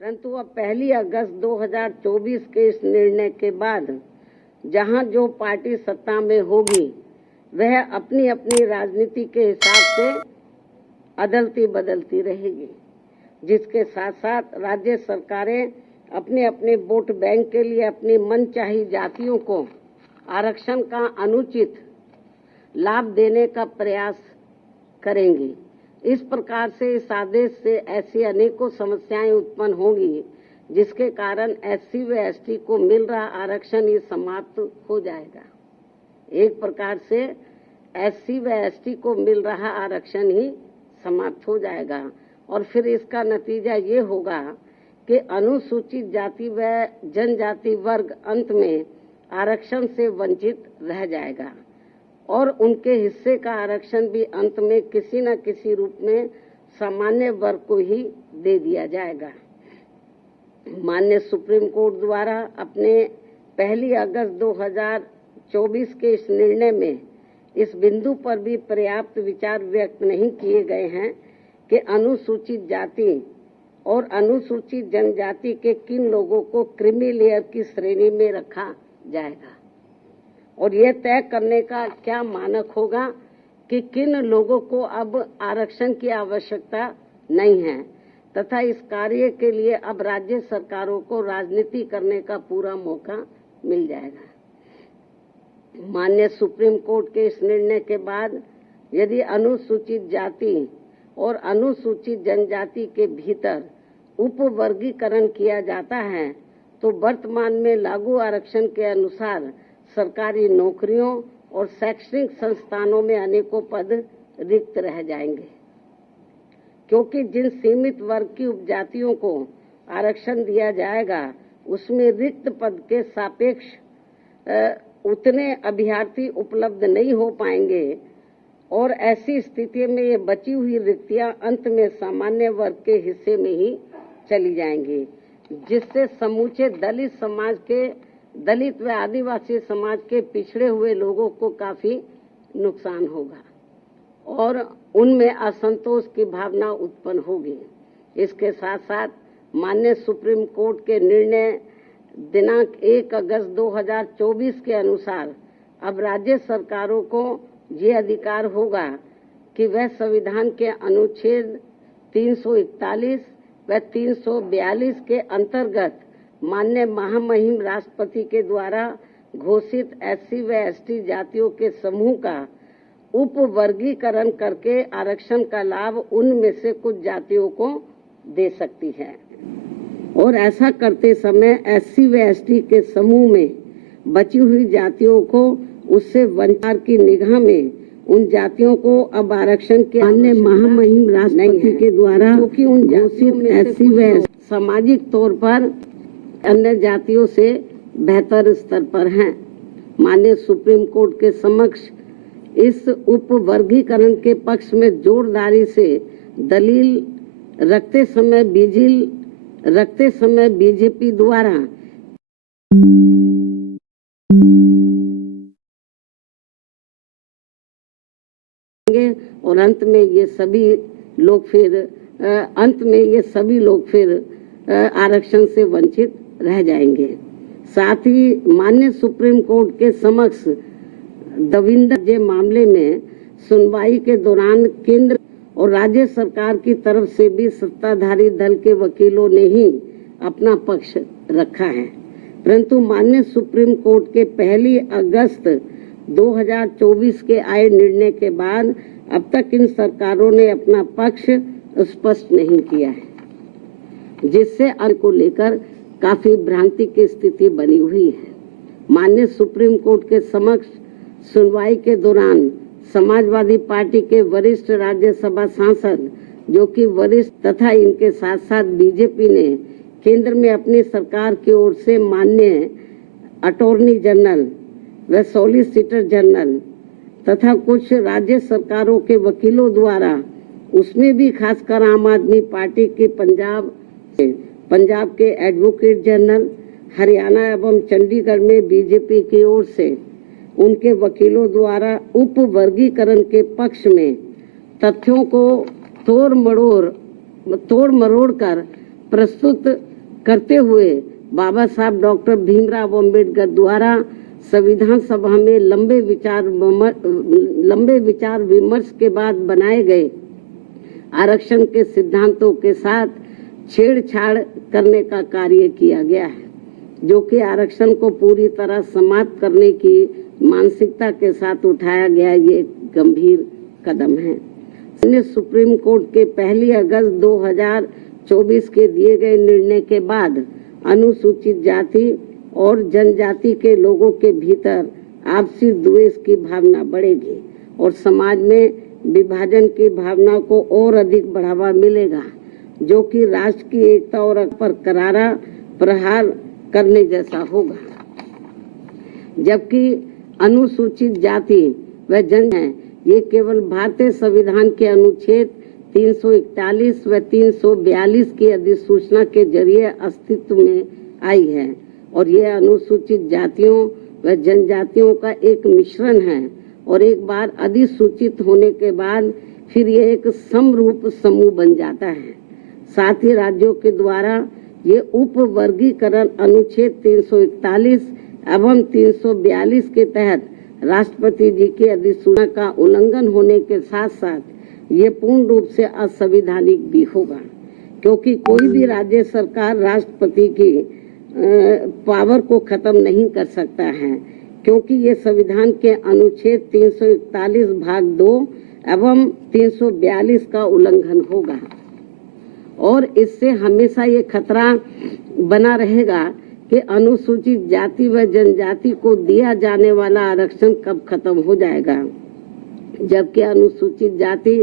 परंतु अब 1 अगस्त 2024 के इस निर्णय के बाद जहां जो पार्टी सत्ता में होगी वह अपनी अपनी राजनीति के हिसाब से अदलती बदलती रहेगी, जिसके साथ साथ राज्य सरकारें अपने अपने वोट बैंक के लिए अपनी मनचाही जातियों को आरक्षण का अनुचित लाभ देने का प्रयास करेंगी। इस प्रकार से इस आदेश से ऐसी अनेकों समस्याएं उत्पन्न होंगी, जिसके कारण एससी व एसटी को मिल रहा आरक्षण ही समाप्त हो जाएगा। एक प्रकार से एससी व एसटी को मिल रहा आरक्षण ही समाप्त हो जाएगा और फिर इसका नतीजा ये होगा कि अनुसूचित जाति व जनजाति वर्ग अंत में आरक्षण से वंचित रह जाएगा और उनके हिस्से का आरक्षण भी अंत में किसी न किसी रूप में सामान्य वर्ग को ही दे दिया जाएगा। माननीय सुप्रीम कोर्ट द्वारा अपने 1 अगस्त 2024 के इस निर्णय में इस बिंदु पर भी पर्याप्त विचार व्यक्त नहीं किए गए हैं कि अनुसूचित जाति और अनुसूचित जनजाति के किन लोगों को क्रीमी लेयर की श्रेणी में रखा जाएगा और यह तय करने का क्या मानक होगा कि किन लोगों को अब आरक्षण की आवश्यकता नहीं है तथा इस कार्य के लिए अब राज्य सरकारों को राजनीति करने का पूरा मौका मिल जाएगा। माननीय सुप्रीम कोर्ट के इस निर्णय के बाद यदि अनुसूचित जाति और अनुसूचित जनजाति के भीतर उपवर्गीकरण किया जाता है तो वर्तमान में लागू आरक्षण के अनुसार सरकारी नौकरियों और शैक्षणिक संस्थानों में अनेकों पद रिक्त रह जाएंगे, क्योंकि जिन सीमित वर्ग की उपजातियों को आरक्षण दिया जाएगा उसमें रिक्त पद के सापेक्ष उतने अभ्यर्थी उपलब्ध नहीं हो पाएंगे और ऐसी स्थिति में ये बची हुई रिक्तियां अंत में सामान्य वर्ग के हिस्से में ही चली जाएंगी, जिससे समूचे दलित व आदिवासी समाज के पिछड़े हुए लोगों को काफी नुकसान होगा और उनमें असंतोष की भावना उत्पन्न होगी। इसके साथ साथ माननीय सुप्रीम कोर्ट के निर्णय दिनांक 1 अगस्त 2024 के अनुसार अब राज्य सरकारों को ये अधिकार होगा कि वह संविधान के अनुच्छेद 341 व 342 के अंतर्गत माननीय महामहिम राष्ट्रपति के द्वारा घोषित एससी व एसटी जातियों के समूह का उपवर्गीकरण करके आरक्षण का लाभ उनमें से कुछ जातियों को दे सकती है और ऐसा करते समय एससी व एसटी के समूह में बची हुई जातियों को उससे वंचित की निगाह में उन जातियों को अब आरक्षण के अन्य महामहिम राष्ट्रपति के द्वारा, क्योंकि उन घोषित एससी व सामाजिक तौर पर अन्य जातियों से बेहतर स्तर पर हैं। माननीय सुप्रीम कोर्ट के समक्ष इस उपवर्गीकरण के पक्ष में जोरदारी से दलील रखते समय बीजेपी द्वारा और अंत में ये सभी लोग फिर आरक्षण से वंचित रह जाएंगे। साथ ही माननीय सुप्रीम कोर्ट के समक्ष दविंदर मामले में सुनवाई के दौरान केंद्र और राज्य सरकार की तरफ से भी सत्ताधारी दल के वकीलों ने ही अपना पक्ष रखा है, परंतु माननीय सुप्रीम कोर्ट के 1 अगस्त 2024 के आए निर्णय के बाद अब तक इन सरकारों ने अपना पक्ष स्पष्ट नहीं किया है, जिससे को लेकर काफी भ्रांति की स्थिति बनी हुई है। माननीय सुप्रीम कोर्ट के समक्ष सुनवाई के दौरान समाजवादी पार्टी के वरिष्ठ राज्यसभा सांसद, जो कि वरिष्ठ तथा इनके साथ साथ बीजेपी ने केंद्र में अपनी सरकार की ओर से माननीय अटॉर्नी जनरल व सॉलिसिटर जनरल तथा कुछ राज्य सरकारों के वकीलों द्वारा, उसमें भी खासकर आम आदमी पार्टी की पंजाब के एडवोकेट जनरल, हरियाणा एवं चंडीगढ़ में बीजेपी की ओर से उनके वकीलों द्वारा उपवर्गीकरण के पक्ष में तथ्यों को तोड़ मरोड़ कर प्रस्तुत करते हुए बाबा साहब डॉक्टर भीमराव अम्बेडकर द्वारा संविधान सभा में लंबे विचार विमर्श के बाद बनाए गए आरक्षण के सिद्धांतों के साथ छेड़छाड़ करने का कार्य किया गया है, जो कि आरक्षण को पूरी तरह समाप्त करने की मानसिकता के साथ उठाया गया ये गंभीर कदम है। सुप्रीम कोर्ट के 1 अगस्त 2024 के दिए गए निर्णय के बाद अनुसूचित जाति और जनजाति के लोगों के भीतर आपसी द्वेष की भावना बढ़ेगी और समाज में विभाजन की भावना को और अधिक बढ़ावा मिलेगा, जो कि राष्ट्र की एकता और पर करारा प्रहार करने जैसा होगा। जबकि अनुसूचित जाति व जन है, ये केवल भारतीय संविधान के अनुच्छेद 341 व 342 की अधिसूचना के जरिए अस्तित्व में आई है और यह अनुसूचित जातियों व जनजातियों का एक मिश्रण है और एक बार अधिसूचित होने के बाद फिर यह एक समरूप समूह बन जाता है। साथ ही राज्यों के द्वारा ये उप वर्गीकरण अनुच्छेद 341 एवं 342 के तहत राष्ट्रपति जी की अधिसूचना का उल्लंघन होने के साथ साथ ये पूर्ण रूप से असंवैधानिक भी होगा, क्योंकि कोई भी राज्य सरकार राष्ट्रपति की पावर को खत्म नहीं कर सकता है, क्योंकि ये संविधान के अनुच्छेद 341 भाग 2 एवं 342 का उल्लंघन होगा और इससे हमेशा ये खतरा बना रहेगा कि अनुसूचित जाति व जनजाति को दिया जाने वाला आरक्षण कब खत्म हो जाएगा, जबकि अनुसूचित जाति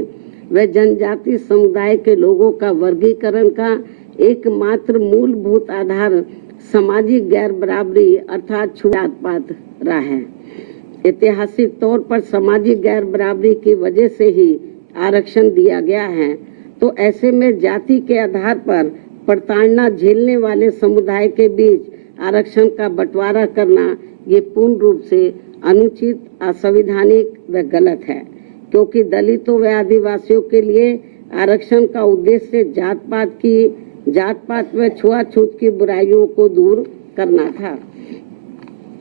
व जनजाति समुदाय के लोगों का वर्गीकरण का एकमात्र मूलभूत आधार सामाजिक गैर बराबरी अर्थात छूट-पात रहा है। ऐतिहासिक तौर पर सामाजिक गैर बराबरी की वजह से ही आरक्षण दिया गया है, तो ऐसे में जाति के आधार पर प्रताड़ना झेलने वाले समुदाय के बीच आरक्षण का बंटवारा करना ये पूर्ण रूप से अनुचित, असंवैधानिक व गलत है, क्योंकि दलितों व आदिवासियों के लिए आरक्षण का उद्देश्य जात पात व छुआछूत की बुराइयों को दूर करना था।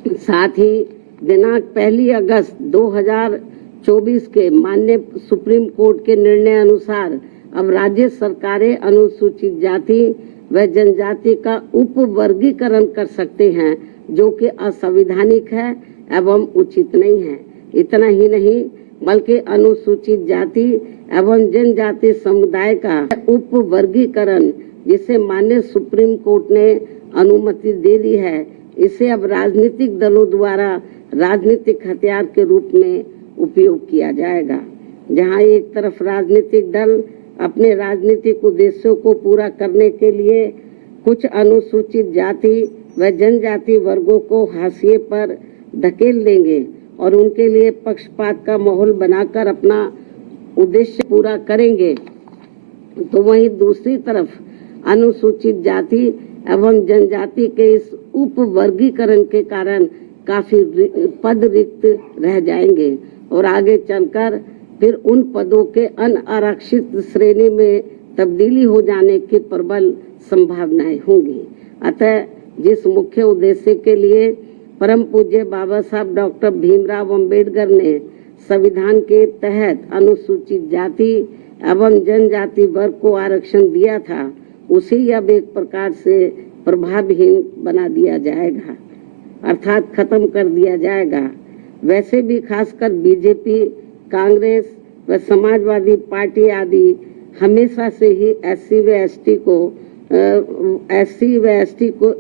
साथ ही दिनांक 1 अगस्त 2024 के माननीय सुप्रीम कोर्ट के निर्णय अनुसार अब राज्य सरकारें अनुसूचित जाति व जनजाति का उप वर्गीकरण कर सकते हैं, जो कि असंवैधानिक है एवं उचित नहीं है। इतना ही नहीं बल्कि अनुसूचित जाति एवं जनजाति समुदाय का उप वर्गीकरण, जिसे माननीय सुप्रीम कोर्ट ने अनुमति दे दी है, इसे अब राजनीतिक दलों द्वारा राजनीतिक हथियार के रूप में उपयोग किया जाएगा। जहां एक तरफ राजनीतिक दल अपने राजनीतिक उद्देश्यों को पूरा करने के लिए कुछ अनुसूचित जाति व जनजाति वर्गों को हाशिए पर धकेल देंगे और उनके लिए पक्षपात का माहौल बनाकर अपना उद्देश्य पूरा करेंगे, तो वहीं दूसरी तरफ अनुसूचित जाति एवं जनजाति के इस उप वर्गीकरण के कारण काफी पद रिक्त रह जाएंगे और आगे चलकर फिर उन पदों के अनारक्षित श्रेणी में तब्दीली हो जाने की प्रबल संभावनाएं होंगी। अतः जिस मुख्य उद्देश्य के लिए परम पूज्य बाबा साहब डॉक्टर भीमराव अम्बेडकर ने संविधान के तहत अनुसूचित जाति एवं जनजाति वर्ग को आरक्षण दिया था, उसे अब एक प्रकार से प्रभावहीन बना दिया जाएगा, अर्थात खत्म कर दिया जाएगा। वैसे भी खासकर बीजेपी, कांग्रेस व समाजवादी पार्टी आदि हमेशा से ही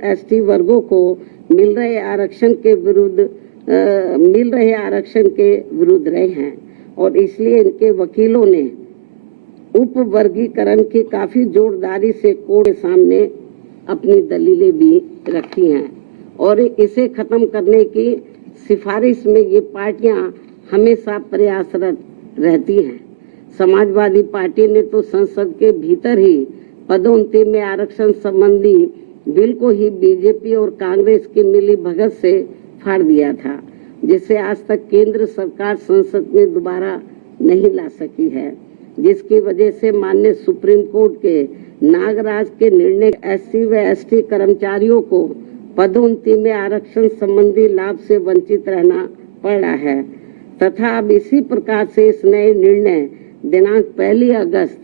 एसटी वर्गों को मिल रहे आरक्षण के विरुद्ध रहे हैं और इसलिए इनके वकीलों ने उप वर्गीकरण की काफी जोरदारी से कोर्ट के सामने अपनी दलीलें भी रखी हैं और इसे खत्म करने की सिफारिश में ये पार्टियां हमेशा प्रयासरत रहती हैं। समाजवादी पार्टी ने तो संसद के भीतर ही पदोन्नति में आरक्षण संबंधी बिल को ही बीजेपी और कांग्रेस की मिली भगत से फाड़ दिया था, जिसे आज तक केंद्र सरकार संसद में दोबारा नहीं ला सकी है। जिसकी वजह से माननीय सुप्रीम कोर्ट के नागराज के निर्णय एससी व एसटी कर्मचारियों को पदोन्नति में आरक्षण संबंधी लाभ से वंचित रहना पड़ा है तथा अब इसी प्रकार से इस नए निर्णय दिनांक 1 अगस्त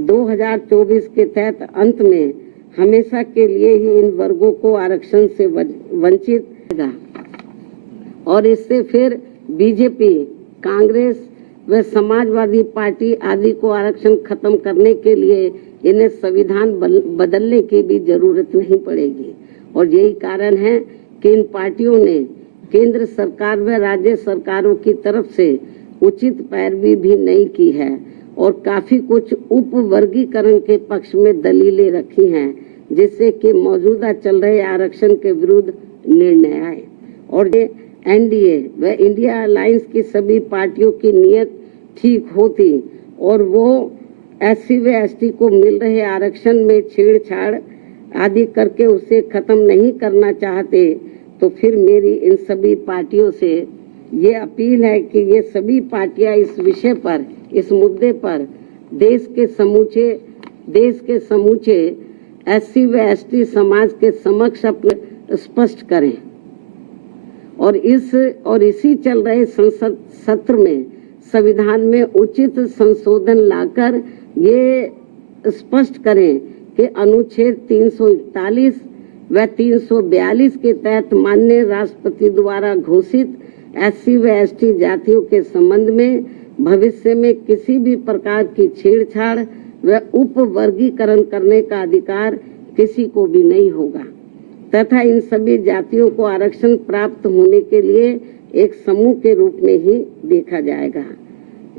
2024 के तहत अंत में हमेशा के लिए ही इन वर्गों को आरक्षण से वंचित रहेगा और इससे फिर बीजेपी, कांग्रेस व समाजवादी पार्टी आदि को आरक्षण खत्म करने के लिए इन्हें संविधान बदलने की भी जरूरत नहीं पड़ेगी। और यही कारण है कि इन पार्टियों ने केंद्र सरकार व राज्य सरकारों की तरफ से उचित पैरवी भी नहीं की है और काफी कुछ उप वर्गीकरण के पक्ष में दलीलें रखी हैं, जिससे कि मौजूदा चल रहे आरक्षण के विरुद्ध निर्णय आए। और एनडीए व इंडिया अलायंस की सभी पार्टियों की नीयत ठीक होती और वो एससी व एसटी को मिल रहे आरक्षण में छेड़छाड़ आदि करके उसे खत्म नहीं करना चाहते, तो फिर मेरी इन सभी पार्टियों से ये अपील है कि ये सभी पार्टियां इस विषय पर, इस मुद्दे पर देश के समूचे एससी व एसटी समाज के समक्ष अपने स्पष्ट करें और इसी चल रहे संसद सत्र में संविधान में उचित संशोधन लाकर ये स्पष्ट करें कि अनुच्छेद 341 व 342 के तहत माननीय राष्ट्रपति द्वारा घोषित एससी व एसटी जातियों के संबंध में भविष्य में किसी भी प्रकार की छेड़छाड़ व उप वर्गीकरण करने का अधिकार किसी को भी नहीं होगा तथा इन सभी जातियों को आरक्षण प्राप्त होने के लिए एक समूह के रूप में ही देखा जाएगा।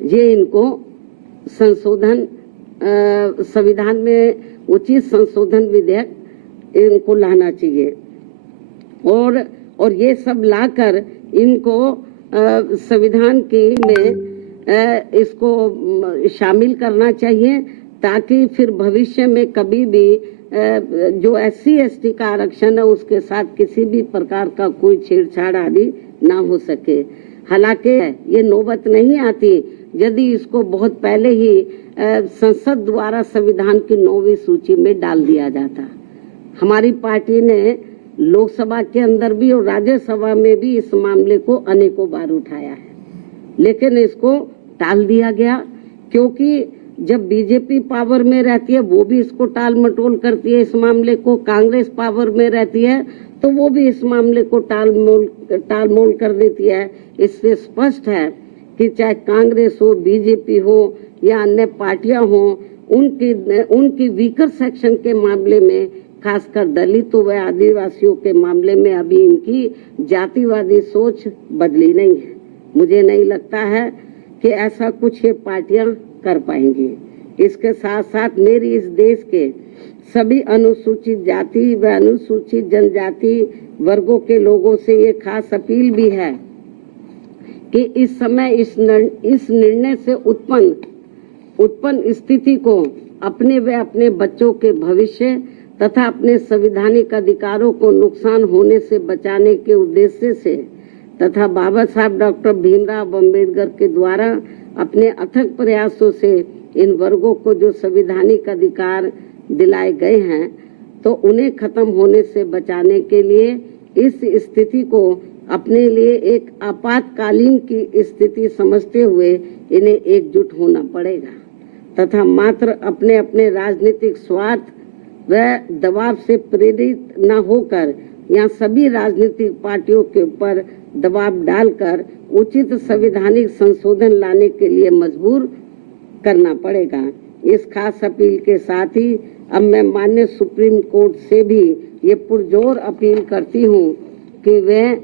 ये इनको संशोधन संविधान में उचित संशोधन विधेयक इनको लाना चाहिए और ये सब लाकर इनको संविधान की में इसको शामिल करना चाहिए ताकि फिर भविष्य में कभी भी जो एससी एसटी का आरक्षण है उसके साथ किसी भी प्रकार का कोई छेड़छाड़ आदि ना हो सके। हालांकि ये नौबत नहीं आती यदि इसको बहुत पहले ही संसद द्वारा संविधान की 9वीं सूची में डाल दिया जाता। हमारी पार्टी ने लोकसभा के अंदर भी और राज्यसभा में भी इस मामले को अनेकों बार उठाया है, लेकिन इसको टाल दिया गया क्योंकि जब बीजेपी पावर में रहती है वो भी इसको टाल मटोल करती है। इस मामले को कांग्रेस पावर में रहती है तो वो भी इस मामले को टाल मोल कर देती है। इससे स्पष्ट है कि चाहे कांग्रेस हो, बीजेपी हो या अन्य पार्टियां हो, उनकी वीकर सेक्शन के मामले में, खासकर दलितों व आदिवासियों के मामले में अभी इनकी जातिवादी सोच बदली नहीं है। मुझे नहीं लगता है कि ऐसा कुछ ये पार्टियां कर पाएंगी। इसके साथ साथ मेरी इस देश के सभी अनुसूचित जाति व अनुसूचित जनजाति वर्गों के लोगों से ये खास अपील भी है कि इस समय इस निर्णय से उत्पन्न स्थिति को अपने व अपने बच्चों के भविष्य तथा अपने संवैधानिक अधिकारों को नुकसान होने से बचाने के उद्देश्य से तथा बाबा साहब डॉक्टर भीमराव अम्बेडकर के द्वारा अपने अथक प्रयासों से इन वर्गों को जो संवैधानिक अधिकार दिलाए गए हैं तो उन्हें खत्म होने से बचाने के लिए इस स्थिति को अपने लिए एक आपातकालीन की स्थिति समझते हुए इन्हें एकजुट होना पड़ेगा तथा मात्र अपने अपने राजनीतिक स्वार्थ व दबाव से प्रेरित न होकर यहाँ सभी राजनीतिक पार्टियों के ऊपर दबाव डालकर उचित संवैधानिक संशोधन लाने के लिए मजबूर करना पड़ेगा। इस खास अपील के साथ ही अब मैं माननीय सुप्रीम कोर्ट से भी ये पुरजोर अपील करती हूँ कि वह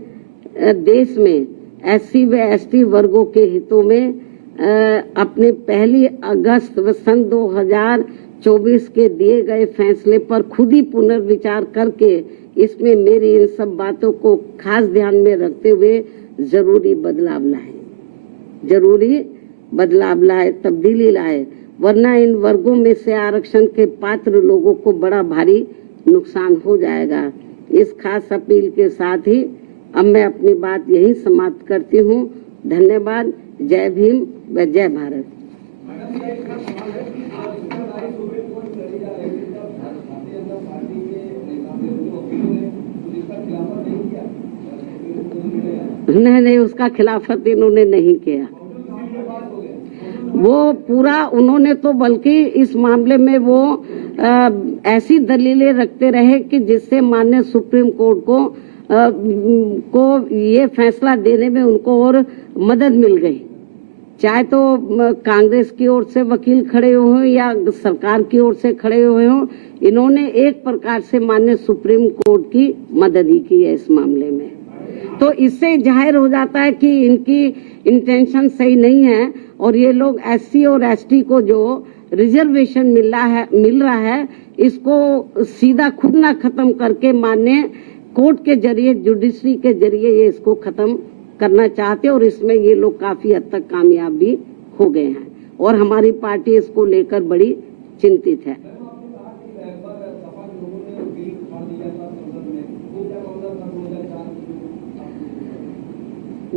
देश में एससी व एसटी वर्गों के हितों में अपने 1 अगस्त व सन 2024 के दिए गए फैसले पर खुद ही पुनर्विचार करके इसमें मेरी इन सब बातों को खास ध्यान में रखते हुए जरूरी बदलाव लाए, तब्दीली लाए, वरना इन वर्गों में से आरक्षण के पात्र लोगों को बड़ा भारी नुकसान हो जाएगा। इस खास अपील के साथ ही अब मैं अपनी बात यही समाप्त करती हूँ। धन्यवाद। जय भीम व जय भारत। नहीं, उसका खिलाफत इन्होंने नहीं किया। वो पूरा उन्होंने तो बल्कि इस मामले में वो ऐसी दलीलें रखते रहे कि जिससे माननीय सुप्रीम कोर्ट को ये फैसला देने में उनको और मदद मिल गई। चाहे तो कांग्रेस की ओर से वकील खड़े हुए हों या सरकार की ओर से खड़े हुए हों, इन्होंने एक प्रकार से माननीय सुप्रीम कोर्ट की मदद ही की है इस मामले में। तो इससे जाहिर हो जाता है कि इनकी इंटेंशन सही नहीं है और ये लोग एससी और एसटी को जो रिजर्वेशन मिल रहा है इसको सीधा खुद ना खत्म करके माननीय कोर्ट के जरिए, जुडिशरी के जरिए ये इसको खत्म करना चाहते हैं और इसमें ये लोग काफी हद तक कामयाब भी हो गए हैं और हमारी पार्टी इसको लेकर बड़ी चिंतित है।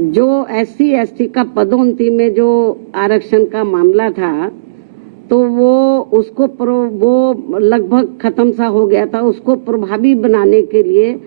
जो एससी एसटी का पदोन्नति में जो आरक्षण का मामला था तो वो लगभग खत्म सा हो गया था। उसको प्रभावी बनाने के लिए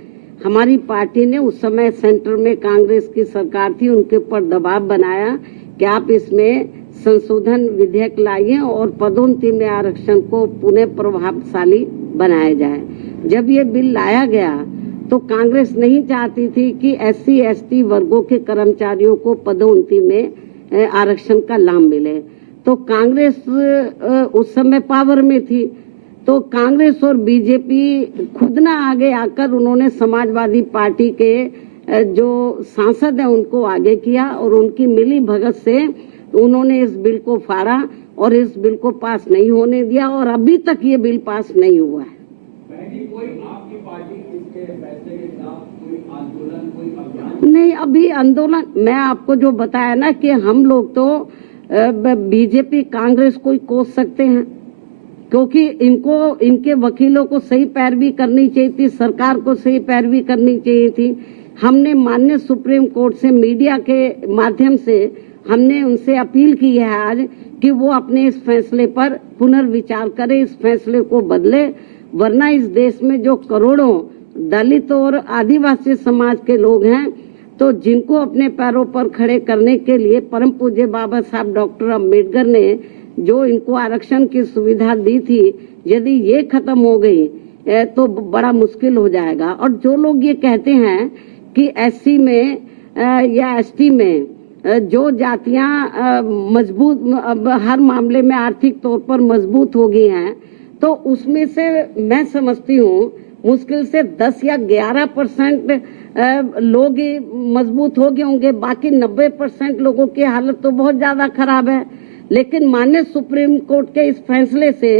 हमारी पार्टी ने उस समय सेंटर में कांग्रेस की सरकार थी, उनके ऊपर दबाव बनाया कि आप इसमें संशोधन विधेयक लाइए और पदोन्नति में आरक्षण को पुनः प्रभावशाली बनाया जाए। जब ये बिल लाया गया तो कांग्रेस नहीं चाहती थी कि एससी एसटी वर्गों के कर्मचारियों को पदोन्नति में आरक्षण का लाभ मिले। तो कांग्रेस उस समय पावर में थी, तो कांग्रेस और बीजेपी खुद ना आगे आकर उन्होंने समाजवादी पार्टी के जो सांसद हैं उनको आगे किया और उनकी मिली भगत से उन्होंने इस बिल को फाड़ा और इस बिल को पास नहीं होने दिया और अभी तक ये बिल पास नहीं हुआ है। कोई आपकी पार्टी इसके फैसले के खिलाफ कोई आंदोलन, कोई अभियान? नहीं, अभी आंदोलन मैं आपको जो बताया ना कि हम लोग तो बीजेपी कांग्रेस को ही कोस सकते हैं क्योंकि इनके वकीलों को सही पैरवी करनी चाहिए थी, सरकार को सही पैरवी करनी चाहिए थी। हमने माननीय सुप्रीम कोर्ट से मीडिया के माध्यम से हमने उनसे अपील की है आज कि वो अपने इस फैसले पर पुनर्विचार करें, इस फैसले को बदले, वरना इस देश में जो करोड़ों दलित और आदिवासी समाज के लोग हैं तो जिनको अपने पैरों पर खड़े करने के लिए परम पूज्य बाबा साहब डॉक्टर अम्बेडकर ने जो इनको आरक्षण की सुविधा दी थी, यदि ये खत्म हो गई तो बड़ा मुश्किल हो जाएगा। और जो लोग ये कहते हैं कि एससी में या एसटी में जो जातियां मजबूत हर मामले में आर्थिक तौर पर मजबूत हो गई हैं, तो उसमें से मैं समझती हूँ मुश्किल से 10 या 11% लोग ही मजबूत हो गए होंगे, बाकी 90% लोगों की हालत तो बहुत ज्यादा खराब है। लेकिन माननीय सुप्रीम कोर्ट के इस फैसले से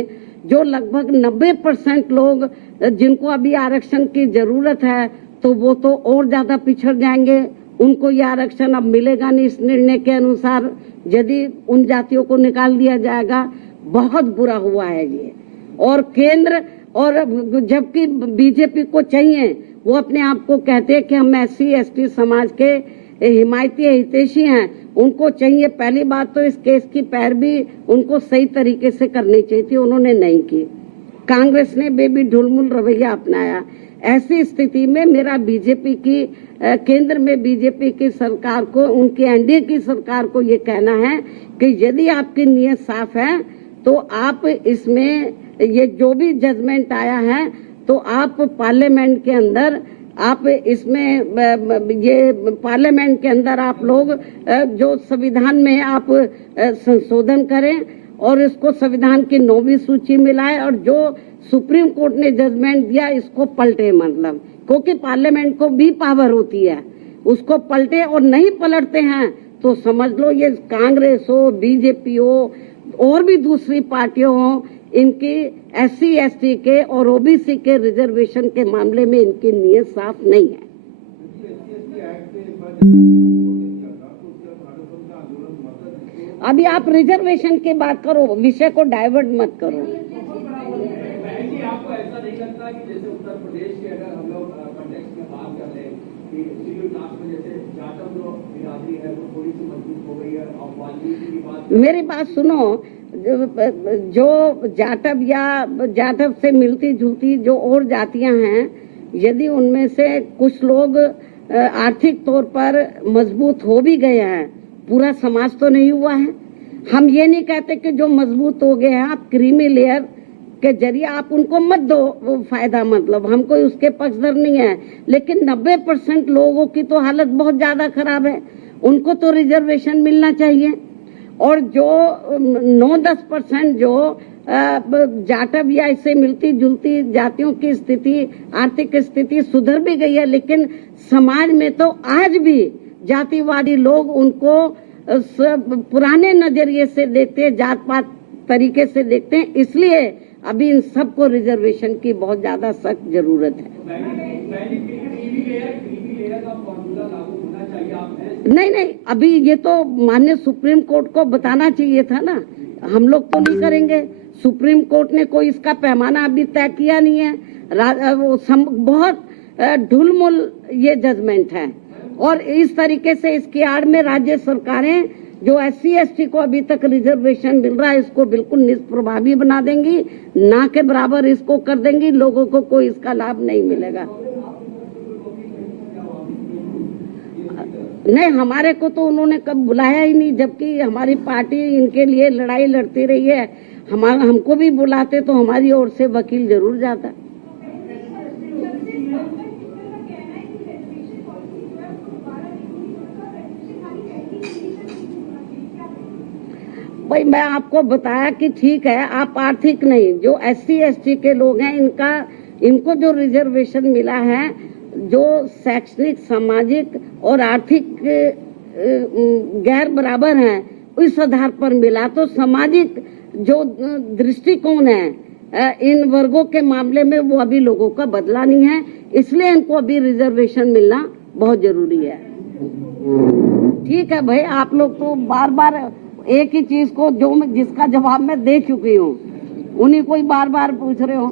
जो लगभग 90% लोग जिनको अभी आरक्षण की जरूरत है तो वो तो और ज्यादा पिछड़ जाएंगे, उनको ये आरक्षण अब मिलेगा नहीं। इस निर्णय के अनुसार यदि उन जातियों को निकाल दिया जाएगा, बहुत बुरा हुआ है ये। और केंद्र और जबकि बीजेपी को चाहिए, वो अपने आप को कहते हैं कि हम एससी एसटी समाज के हिमायती हितैषी हैं, उनको चाहिए पहली बात तो इस केस की पैरवी उनको सही तरीके से करनी चाहिए थी, उन्होंने नहीं की। कांग्रेस ने बेबी ढुलमुल रवैया अपनाया। ऐसी स्थिति में मेरा बीजेपी की केंद्र में बीजेपी की सरकार को, उनकी एनडीए की सरकार को ये कहना है कि यदि आपकी नीयत साफ है तो आप इसमें ये जो भी जजमेंट आया है तो आप पार्लियामेंट के अंदर आप इसमें ये पार्लियामेंट के अंदर आप लोग जो संविधान में आप संशोधन करें और इसको संविधान की 9वीं सूची में लाए और जो सुप्रीम कोर्ट ने जजमेंट दिया इसको पलटे, मतलब क्योंकि पार्लियामेंट को भी पावर होती है, उसको पलटे और नहीं पलटते हैं तो समझ लो ये कांग्रेस हो, बीजेपी हो और भी दूसरी पार्टियों हो, इनकी एससी एसटी के और ओबीसी के रिजर्वेशन के मामले में इनकी नीयत साफ नहीं है। अभी आप रिजर्वेशन की बात करो, विषय को डाइवर्ट मत करो। आपको ऐसा नहीं लगता कि जैसे उत्तर प्रदेश के अगर हम लोग कॉन्टेक्स्ट में बात कर रहे हैं कि शेड्यूल कास्ट में जैसे जाटव जो बिरादरी है वो थोड़ी सी मजबूत हो गई है और वाल्मीकि की बात, मेरी बात सुनो, जो जाटव से मिलती जुलती जो और जातियां हैं, यदि उनमें से कुछ लोग आर्थिक तौर पर मजबूत हो भी गए हैं, पूरा समाज तो नहीं हुआ है। हम ये नहीं कहते कि जो मजबूत हो गए हैं आप क्रीमी लेयर के जरिए आप उनको मत दो वो फायदा, मतलब हम कोई उसके पक्षधर नहीं है, लेकिन 90% लोगों की तो हालत बहुत ज्यादा खराब है, उनको तो रिजर्वेशन मिलना चाहिए। और जो 9-10% जो जाटव या इससे मिलती जुलती जातियों की स्थिति, आर्थिक स्थिति सुधर भी गई है, लेकिन समाज में तो आज भी जातिवादी लोग उनको पुराने नजरिए से देखते हैं, जात पात तरीके से देखते हैं। इसलिए अभी इन सबको रिजर्वेशन की बहुत ज्यादा सख्त जरूरत है। नहीं, अभी ये तो माननीय सुप्रीम कोर्ट को बताना चाहिए था ना, हम लोग तो नहीं करेंगे। सुप्रीम कोर्ट ने कोई इसका पैमाना अभी तय किया नहीं है। बहुत ढुलमुल ये जजमेंट है, और इस तरीके से इसकी आड़ में राज्य सरकारें जो SC/ST को अभी तक रिजर्वेशन मिल रहा है इसको बिल्कुल निष्प्रभावी बना देंगी, ना के बराबर इसको कर देंगी, लोगों को कोई इसका लाभ नहीं मिलेगा। नहीं, हमारे को तो उन्होंने कब बुलाया ही नहीं, जबकि हमारी पार्टी इनके लिए लड़ाई लड़ती रही है। हमको भी बुलाते तो हमारी ओर से वकील जरूर जाता। भाई मैं आपको बताया कि ठीक है, आप आर्थिक नहीं, जो SC/ST के लोग हैं इनको जो रिजर्वेशन मिला है, जो शैक्षणिक, सामाजिक और आर्थिक गैर बराबर हैं, इस आधार पर मिला। तो सामाजिक जो दृष्टिकोण है इन वर्गों के मामले में वो अभी लोगों का बदला नहीं है, इसलिए इनको अभी रिजर्वेशन मिलना बहुत जरूरी है। ठीक है भाई, आप लोग तो बार बार एक ही चीज को जिसका जवाब मैं दे चुकी हूँ, उन्हीं को ही बार बार पूछ रहे हो।